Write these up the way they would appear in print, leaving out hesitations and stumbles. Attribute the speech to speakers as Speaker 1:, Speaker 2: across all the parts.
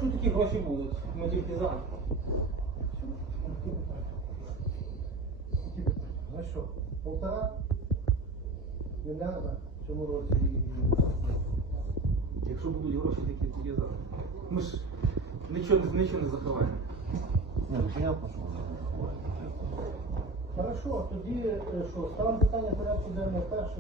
Speaker 1: Якщо такі гроші будуть, ми тільки за.
Speaker 2: Ну що, 1,5 мільярда в цьому році
Speaker 1: Якщо будуть гроші, тільки за. Ми ж нічого не заховаємо.
Speaker 3: Ні, ну понятно, що вони не ховають.
Speaker 2: Хорошо, тоді що, ставимо питання порядку денного першим.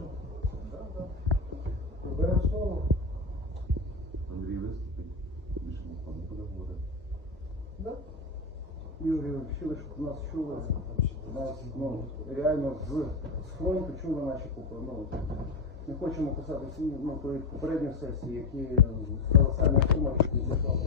Speaker 2: Беремо слово.
Speaker 3: Андрій виступить, більше ніхто не буде говорити.
Speaker 2: Да?
Speaker 4: Юрій, хотіли, щоб нас чули. Нас реально з фронту чули наші купи. Не хочемо писати про попередні сесії, які колосальна сума, які зіслав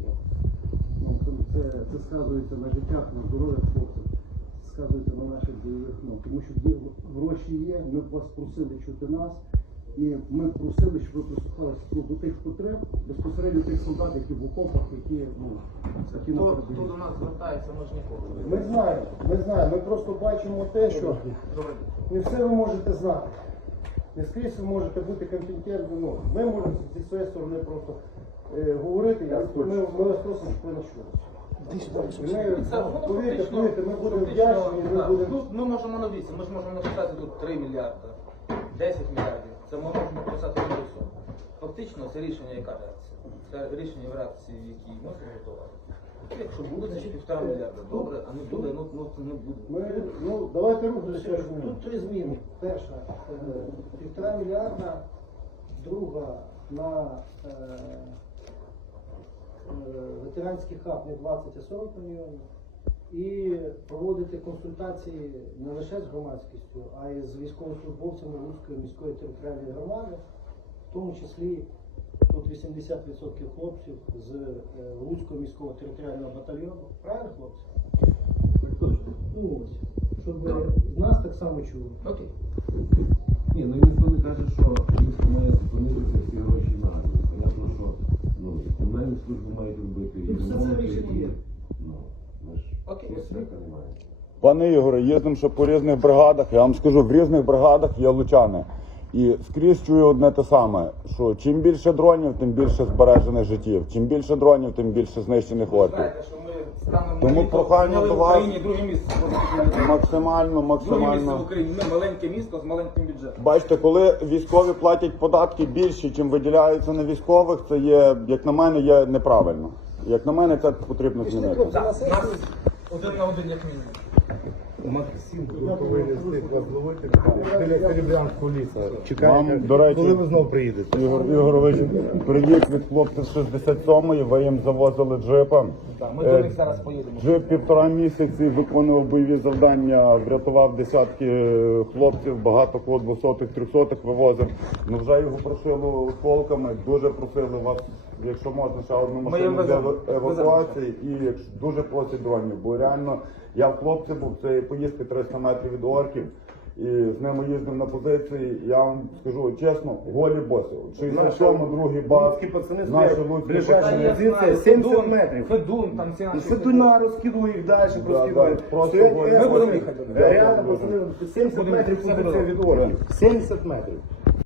Speaker 4: це сказується на життях, на здоров'ях хлопців, сказується на наших бойових. Тому що гроші є, ми вас просили чути нас. І ми просили, щоб ви прислухалися до тих потреб, безпосередньо тих солдат, які в окопах, які на
Speaker 1: Хто до нас звертається, ми ж нікого.
Speaker 4: Ми знаємо, ми просто бачимо те, що не все ви можете знати. Не скрізь ви можете бути компетентними. Ми можемо зі своєї сторони просто говорити, ми вас просимо, щоб ви не чулися. Повірте, ми будемо вдячні, ми будемо...
Speaker 1: Ми можемо навіть, ми ж можемо написати тут 3 мільярди, 10 мільярдів. Це ми можемо написати на все. Фактично це рішення яка реакція? Це рішення в реакції, які ми приготували. Якщо буде, це 1,5 мільярда. Добре, а не буде, не буде.
Speaker 4: Давайте рухатися.
Speaker 2: Тут 3 зміни. Перша, 1,5 мільярда, друга на ветеранський хаб не 20, а 40 мільйонів. І проводити консультації не лише з громадськістю, а й з військовослужбовцями Луцької міської територіальної громади, в тому числі тут 80% хлопців з Луцького міського територіального батальйону. Правильно, хлопці? Ну ось, щоб нас так само чули.
Speaker 1: Окей.
Speaker 3: Ні, ну ніхто не каже, що місто має зупинитися, всі гроші на армію. Понятно, що комунальні служби мають робити.
Speaker 2: Тут все це рішення є.
Speaker 3: Ми ж
Speaker 1: Окей.
Speaker 3: безпека немає.
Speaker 5: Пане Ігоре, їздимо ще по різних бригадах. Я вам скажу, в різних бригадах є лучани. І скрізь чую одне те саме, що чим більше дронів, тим більше збережених життів. Чим більше дронів, тим більше знищених
Speaker 1: Ви
Speaker 5: хлопців.
Speaker 1: знаєте, що ми станемо
Speaker 5: Тому прохання до
Speaker 1: в
Speaker 5: вас
Speaker 1: Україні друге місце.
Speaker 5: максимально.
Speaker 1: Друге місце в Україні. Ми маленьке місто з маленьким бюджетом.
Speaker 5: Бачите, коли військові платять податки більші, чим виділяються на військових, це є, як на мене, є неправильно. Як на мене, це потрібно змінити.
Speaker 1: Так, нас 1 на 1 як мінімум.
Speaker 6: Максим, ви повинні вас зловити біля Серебрянського лісу.
Speaker 5: Вам,
Speaker 6: Чекаєте,
Speaker 5: до речі,
Speaker 6: коли ви знов приїдете?
Speaker 5: Ігор Ігорович, привіт від хлопців 67-ї, ви їм завозили джипа.
Speaker 1: Так, ми до них зараз поїдемо.
Speaker 5: Джип 1,5 місяці виконував бойові завдання, врятував десятки хлопців, багато кого 200-х, 300-х вивозив. Ну вже його просили полками, дуже просили вас, якщо можна, ще одну машину для евакуації і дуже просять дронів, бо реально я в хлопці був, це поїздки 300 метрів від орків, і з ними їздив на позиції, я вам скажу чесно, голі боси. 67-й, другий бас,
Speaker 6: Луцькі пацани
Speaker 5: наші
Speaker 6: стоять,
Speaker 5: луцькі
Speaker 6: ближайші
Speaker 5: пацани.
Speaker 6: позиція 70 метрів.
Speaker 1: Федун, там ці наші.
Speaker 6: Федуна розкидує їх далі, розкидують.
Speaker 5: просто
Speaker 6: Стоять
Speaker 5: ми
Speaker 6: еспи.
Speaker 1: будемо їхати.
Speaker 6: Реально, пацани, 70 метрів позиція від орків. 70 метрів.